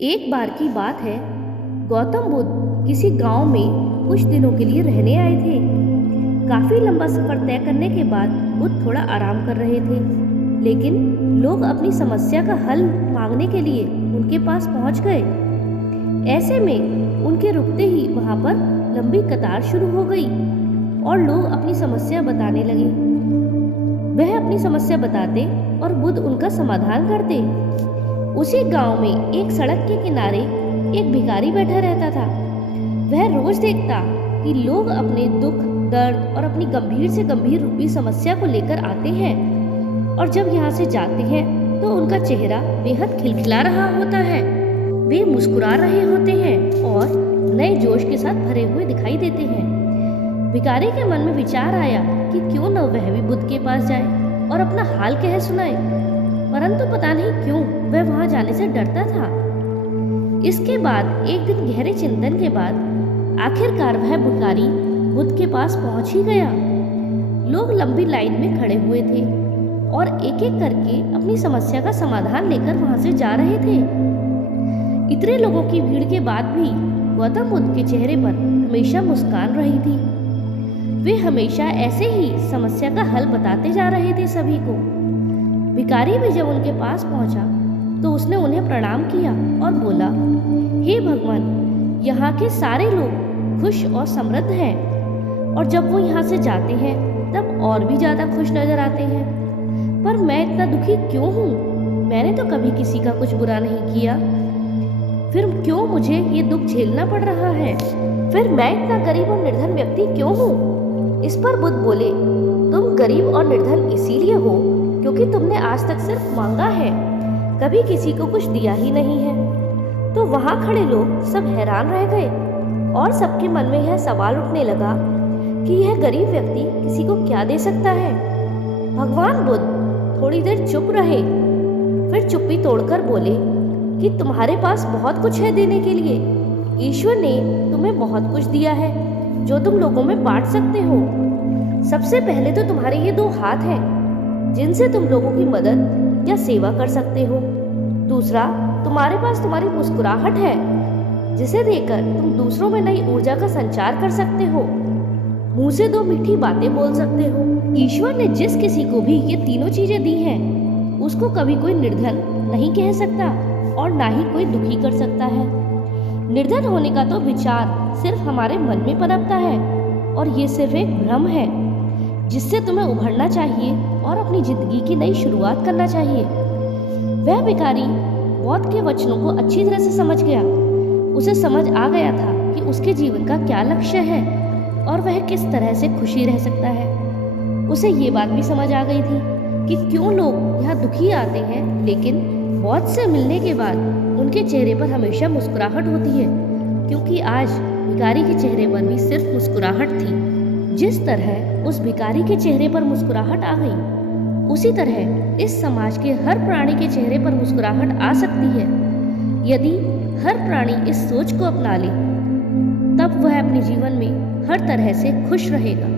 एक बार की बात है। गौतम बुद्ध किसी गांव में कुछ दिनों के लिए रहने आए थे। काफी लंबा सफर तय करने के बाद बुद्ध थोड़ा आराम कर रहे थे, लेकिन लोग अपनी समस्या का हल मांगने के लिए उनके पास पहुंच गए। ऐसे में उनके रुकते ही वहां पर लंबी कतार शुरू हो गई और लोग अपनी समस्या बताने लगे। वह अपनी समस्या बताते और बुद्ध उनका समाधान करते। उसी गांव में एक सड़क के किनारे एक भिखारी बैठा रहता था। वह रोज देखता कि लोग अपने दुख, दर्द और अपनी गंभीर से गंभीर रूपी समस्या को लेकर आते हैं, और जब यहाँ से जाते हैं तो उनका चेहरा बेहद खिलखिला रहा होता है। वे मुस्कुरा रहे होते हैं और नए जोश के साथ भरे हुए दिखाई देते हैं। भिखारी के मन में विचार आया कि क्यों न वह भी बुद्ध के पास जाए और अपना हाल कह सुनाए, परंतु पता नहीं क्यों वह वहां जाने से डरता था। इसके बाद एक दिन गहरे चिंतन के बाद आखिरकार वह भिखारी बुद्ध के पास पहुंच ही गया। लोग लंबी लाइन में खड़े हुए थे और एक एक करके अपनी समस्या का समाधान लेकर वहां से जा रहे थे। इतने लोगों की भीड़ के बाद भी गौतम बुद्ध के चेहरे पर हमेशा मुस्कान रही थी। वे हमेशा ऐसे ही समस्या का हल बताते जा रहे थे सभी को। भिखारी भी जब उनके पास पहुंचा तो उसने उन्हें प्रणाम किया और बोला, हे भगवान, यहाँ के सारे लोग खुश और समृद्ध हैं, और जब वो यहाँ से जाते हैं तब और भी ज़्यादा खुश नजर आते हैं। पर मैं इतना दुखी क्यों हूँ? मैंने तो कभी किसी का कुछ बुरा नहीं किया, फिर क्यों मुझे ये दुख झेलना पड़ रहा है? फिर मैं इतना गरीब और निर्धन व्यक्ति क्यों हूँ? इस पर बुद्ध बोले, तुम गरीब और निर्धन इसीलिए हो क्योंकि तुमने आज तक सिर्फ मांगा है, कभी किसी को कुछ दिया ही नहीं है। तो वहां खड़े लोग सब हैरान रह गए और सबके मन में यह सवाल उठने लगा कि यह गरीब व्यक्ति किसी को क्या दे सकता है। भगवान बुद्ध थोड़ी देर चुप रहे, फिर चुप्पी तोड़कर बोले कि तुम्हारे पास बहुत कुछ है देने के लिए। ईश्वर ने तुम्हें बहुत कुछ दिया है जो तुम लोगों में बांट सकते हो। सबसे पहले तो तुम्हारे ये 2 हाथ हैं जिनसे तुम लोगों की मदद या सेवा कर सकते हो। दूसरा, तुम्हारे पास तुम्हारी मुस्कुराहट है जिसे देकर तुम दूसरों में नई ऊर्जा का संचार कर सकते हो। मुंह से 2 मीठी बातें बोल सकते हो। ईश्वर ने जिस किसी को भी ये तीनों चीजें दी हैं, उसको कभी कोई निर्धन नहीं कह सकता और ना ही कोई दुखी कर सकता है। निर्धन होने का तो विचार सिर्फ हमारे मन में पनपता है, और ये सिर्फ एक भ्रम है जिससे तुम्हें उभरना चाहिए और अपनी जिंदगी की नई शुरुआत करना चाहिए। वह भिखारी बौद्ध के वचनों को अच्छी तरह से समझ गया। उसे समझ आ गया था कि उसके जीवन का क्या लक्ष्य है और वह किस तरह से खुशी रह सकता है। उसे ये बात भी समझ आ गई थी कि क्यों लोग यहाँ दुखी आते हैं, लेकिन बौद्ध से मिलने के बाद उनके चेहरे पर हमेशा मुस्कुराहट होती है, क्योंकि आज भिखारी के चेहरे पर भी सिर्फ मुस्कुराहट थी। जिस तरह उस भिखारी के चेहरे पर मुस्कुराहट आ गई, उसी तरह इस समाज के हर प्राणी के चेहरे पर मुस्कुराहट आ सकती है यदि हर प्राणी इस सोच को अपना ले। तब वह अपने जीवन में हर तरह से खुश रहेगा।